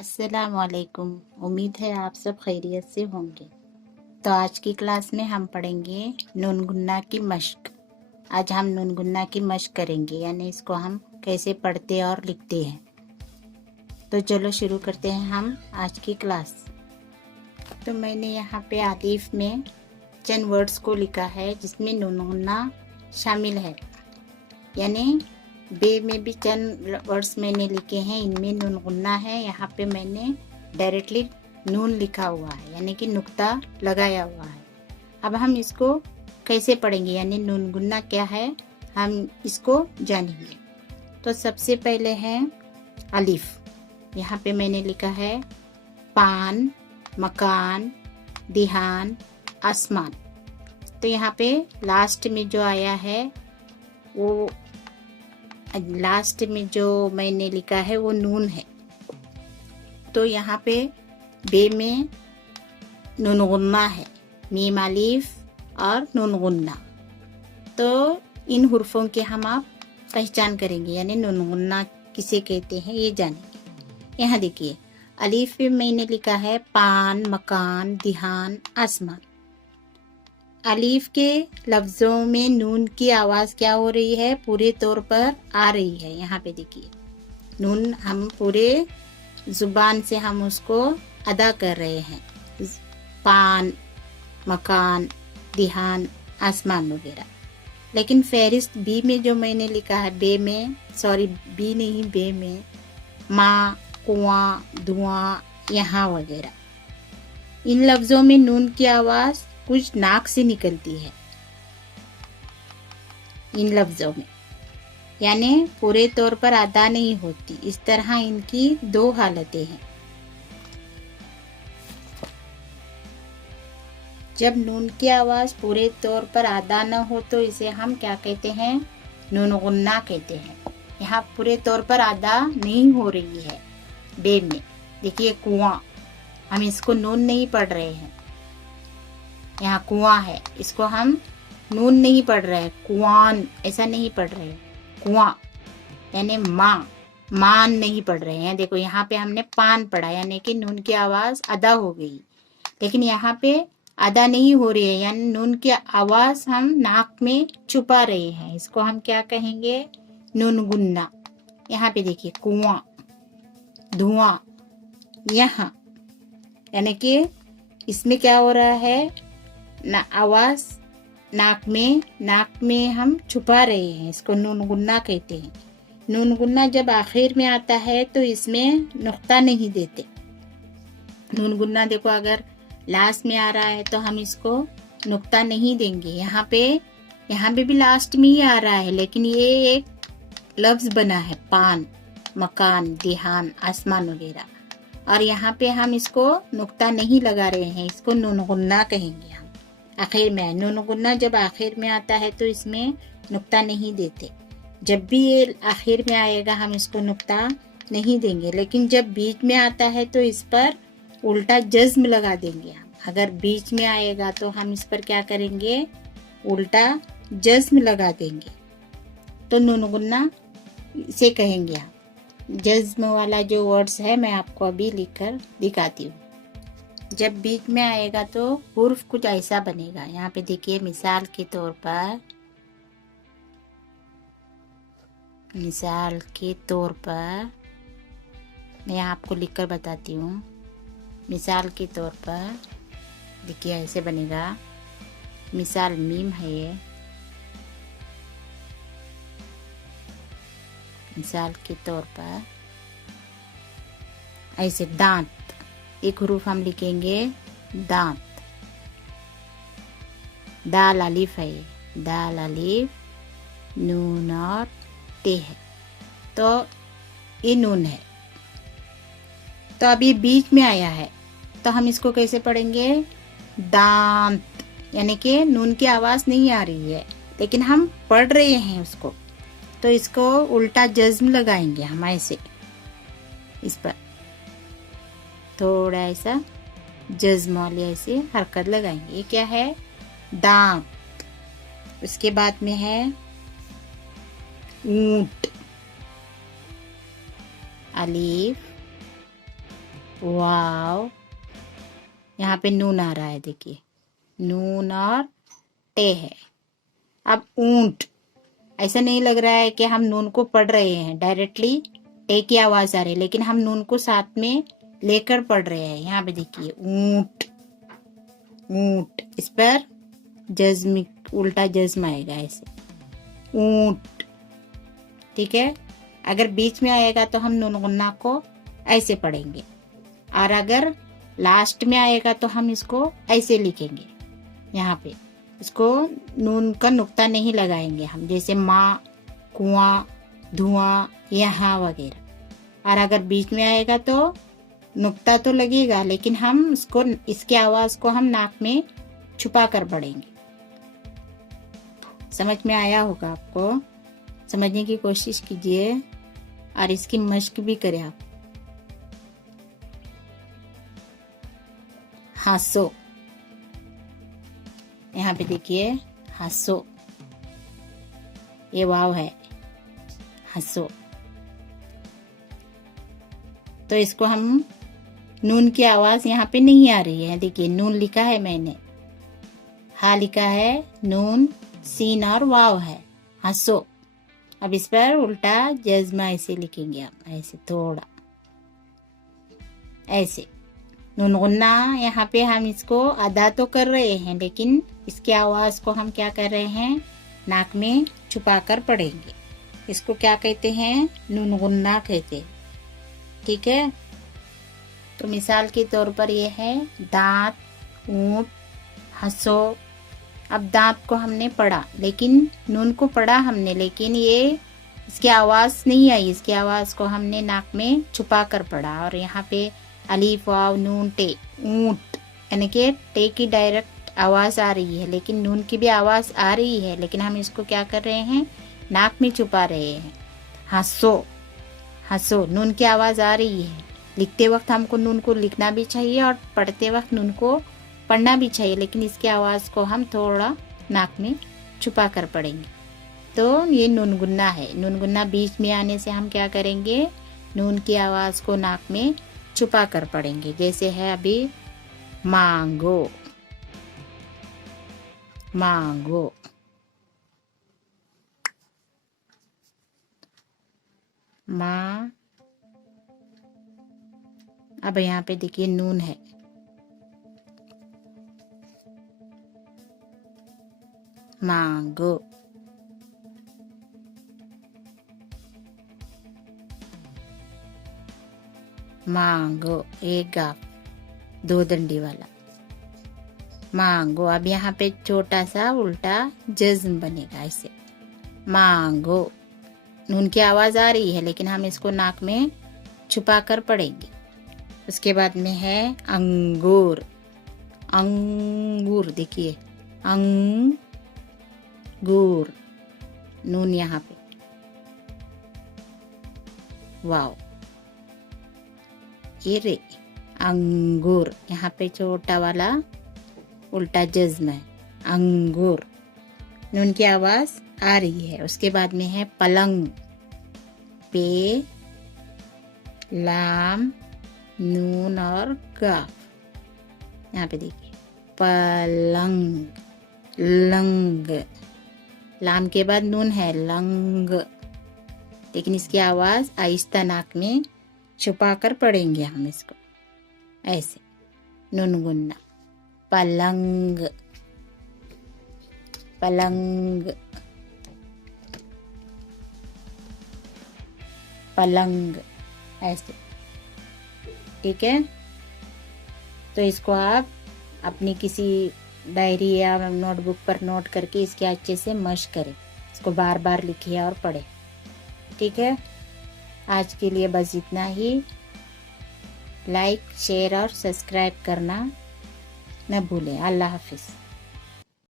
अस्सलाम वालेकुम। उम्मीद है आप सब खैरियत से होंगे। तो आज की क्लास में हम पढ़ेंगे नून गुन्ना की मश्क। आज हम नून गुन्ना की मश्क करेंगे, यानी इसको हम कैसे पढ़ते और लिखते हैं। तो चलो शुरू करते हैं हम आज की क्लास। तो मैंने यहाँ पे आलिफ में चंद वर्ड्स को लिखा है जिसमें नून गुन्ना शामिल है, यानी बे में भी चंद वर्ड्स मैंने लिखे हैं, इनमें नून गुन्ना है। यहाँ पे मैंने डायरेक्टली नून लिखा हुआ है, यानी कि नुक्ता लगाया हुआ है। अब हम इसको कैसे पढ़ेंगे, यानी नून गुन्ना क्या है, हम इसको जानेंगे। तो सबसे पहले है अलिफ। यहाँ पे मैंने लिखा है पान, मकान, दिहान, आसमान। तो यहाँ पे लास्ट में जो आया है वो लास्ट में जो मैंने लिखा है वो नून है। तो यहाँ पे बे में नून गुन्ना है, मीम अलिफ और नून गुन्ना। तो इन हुर्फों के हम आप पहचान करेंगे, यानी नून गुन्ना किसे कहते हैं ये जानेंगे। यहाँ देखिए अलिफ पे मैंने लिखा है पान, मकान, दिहान, आसमान। अलीफ के लफ्जों में नून की आवाज क्या हो रही है, पूरे तौर पर आ रही है। यहाँ पे देखिए नून हम पूरे जुबान से हम उसको अदा कर रहे हैं। पान, मकान, दिहान, आसमान वगैरह। लेकिन फहरिस्त बी में जो मैंने लिखा है, बी नहीं बे में माँ, कुआं, धुआं, यहाँ वगैरह, इन लफ्जों में नून की आवाज कुछ नाक से निकलती है इन लफ्जों में, यानी पूरे तौर पर अदा नहीं होती। इस तरह इनकी दो हालतें हैं। जब नून की आवाज पूरे तौर पर अदा न हो तो इसे हम क्या कहते हैं, नून गुन्ना कहते हैं। यहाँ पूरे तौर पर अदा नहीं हो रही है बे में। देखिए कुआं, हम इसको नून नहीं पढ़ रहे हैं, यहाँ कुआं है, इसको हम नून नहीं पढ़ रहे हैं, कुआन ऐसा नहीं पढ़ रहे हैं। कुआं यानी माँ, मान नहीं पढ़ रहे हैं। देखो यहाँ पे हमने पान पढ़ा, यानी कि नून की आवाज अदा हो गई, लेकिन यहाँ पे अदा नहीं हो रही है, यानी नून की आवाज हम नाक में छुपा रहे हैं। इसको हम क्या कहेंगे, नून गुन्ना। यहाँ पे देखिए कुआं, धुआं, यहाँ, यानी कि इसमें क्या हो रहा है, आवाज नाक में हम छुपा रहे हैं, इसको नून गुन्ना कहते हैं। नून गुन्ना जब आखिर में आता है तो इसमें नुक्ता नहीं देते। नून गुन्ना देखो अगर लास्ट में आ रहा है तो हम इसको नुक्ता नहीं देंगे। यहाँ पे भी लास्ट में ही आ रहा है, लेकिन ये एक लफ्ज बना है पान, मकान, दिहान, आसमान वगैरह, और यहाँ पे हम इसको नुक्ता नहीं लगा रहे हैं, इसको नून गुन्ना कहेंगे हम। आखिर में नून गुन्ना जब आखिर में आता है तो इसमें नुक्ता नहीं देते। जब भी ये आखिर में आएगा हम इसको नुक्ता नहीं देंगे, लेकिन जब बीच में आता है तो इस पर उल्टा जज्म लगा देंगे हम। अगर बीच में आएगा तो हम इस पर क्या करेंगे, उल्टा जज्म लगा देंगे। तो नून गुन्ना इसे कहेंगे हम। जज्म वाला जो वर्ड्स है मैं आपको अभी लिखकर दिखाती हूँ। जब बीच में आएगा तो हुर्फ कुछ ऐसा बनेगा। यहाँ पे देखिए मिसाल के तौर पर मैं आपको लिखकर बताती हूँ। मिसाल के तौर पर देखिए ऐसे बनेगा। मिसाल मीम है ये। मिसाल के तौर पर ऐसे दांत, एक हुरूफ हम लिखेंगे दांत। दाल अलिफ है ये, दाल अलिफ, नून और ते है, तो ये नून है। तो अब ये बीच में आया है तो हम इसको कैसे पढ़ेंगे, दांत, यानी कि नून की आवाज नहीं आ रही है लेकिन हम पढ़ रहे हैं उसको, तो इसको उल्टा जज्म लगाएंगे हम ऐसे, इस पर थोड़ा ऐसा जज्म वाली ऐसे हरकत लगाएंगे। ये क्या है, दांत। उसके बाद में है ऊंट, अलीफ, वाव, यहाँ पे नून आ रहा है, देखिए नून और टे है। अब ऊंट, ऐसा नहीं लग रहा है कि हम नून को पढ़ रहे हैं, डायरेक्टली टे की आवाज आ रही है, लेकिन हम नून को साथ में लेकर पढ़ रहे हैं। यहाँ पे देखिए ऊंट, ऊंट, इस पर जज्म, उल्टा जज्म आएगा ऐसे, ऊंट। ठीक है, अगर बीच में आएगा तो हम नून गुन्ना को ऐसे पढ़ेंगे, और अगर लास्ट में आएगा तो हम इसको ऐसे लिखेंगे। यहाँ पे इसको नून का नुक्ता नहीं लगाएंगे हम, जैसे माँ, कुआं, धुआं, यहाँ वगैरह। और अगर बीच में आएगा तो नुक्ता तो लगेगा, लेकिन हम इसको, इसकी आवाज को हम नाक में छुपा कर पढ़ेंगे। समझ में आया होगा आपको? समझने की कोशिश कीजिए और इसकी मश्क भी करें आप। हंसो, यहाँ पे देखिए हंसो, ये वाव है, हंसो। तो इसको हम, नून की आवाज यहाँ पे नहीं आ रही है, देखिए नून लिखा है मैंने, हा लिखा है, नून, सीन और वाव है, हंसो। अब इस पर उल्टा जज्मा ऐसे लिखेंगे आप, ऐसे थोड़ा ऐसे। नून गुन्ना, यहाँ पे हम इसको अदा तो कर रहे हैं, लेकिन इसकी आवाज को हम क्या कर रहे हैं, नाक में छुपा कर पढ़ेंगे। इसको क्या कहते हैं, नून गुन्ना कहते हैं। ठीक है, तो मिसाल के तौर पर ये है दांत, ऊंट, हंसो। अब दांत को हमने पढ़ा, लेकिन नून को पढ़ा हमने, लेकिन ये इसकी आवाज नहीं आई, इसकी आवाज को हमने नाक में छुपा कर पढ़ा। और यहाँ पे अलीफ, वाव, नून, टे, ऊंट, यानी कि टे की डायरेक्ट आवाज आ रही है, लेकिन नून की भी आवाज आ रही है, लेकिन हम इसको क्या कर रहे हैं, नाक में छुपा रहे हैं। हंसो, हंसो, नून की आवाज आ रही है, लिखते वक्त हमको नून को लिखना भी चाहिए और पढ़ते वक्त नून को पढ़ना भी चाहिए, लेकिन इसकी आवाज को हम थोड़ा नाक में छुपा कर पढ़ेंगे। तो ये नून गुन्ना है। नून गुन्ना बीच में आने से हम क्या करेंगे, नून की आवाज को नाक में छुपा कर पढ़ेंगे। जैसे है अभी मांगो, मांगो, माँ। अब यहाँ पे देखिए नून है, मांगो, मांगो, एक गाफ, दो डंडी वाला, मांगो। अब यहाँ पे छोटा सा उल्टा जज्म बनेगा ऐसे, मांगो। नून की आवाज आ रही है, लेकिन हम इसको नाक में छुपा कर पढ़ेंगे। उसके बाद में है अंगूर, अंगूर, देखिए अंगूर, नून यहाँ पे, वाव, ये रे, अंगूर, यहाँ पे छोटा वाला उल्टा जज्म है, अंगूर। नून की आवाज आ रही है। उसके बाद में है पलंग, पे, लाम, नून और गाफ। यहाँ पे देखिए पलंग, लंग, लाम के बाद नून है, लंग, लेकिन इसकी आवाज आहिस्ता नाक में छुपा कर पढ़ेंगे हम इसको ऐसे, नून गुन्ना, पलंग, पलंग, पलंग, ऐसे। ठीक है, तो इसको आप अपनी किसी डायरी या नोटबुक पर नोट करके इसके अच्छे से मश्क करें, इसको बार बार लिखिए और पढ़ें। ठीक है, आज के लिए बस इतना ही। लाइक, शेयर और सब्सक्राइब करना न भूलें। अल्लाह हाफिज़।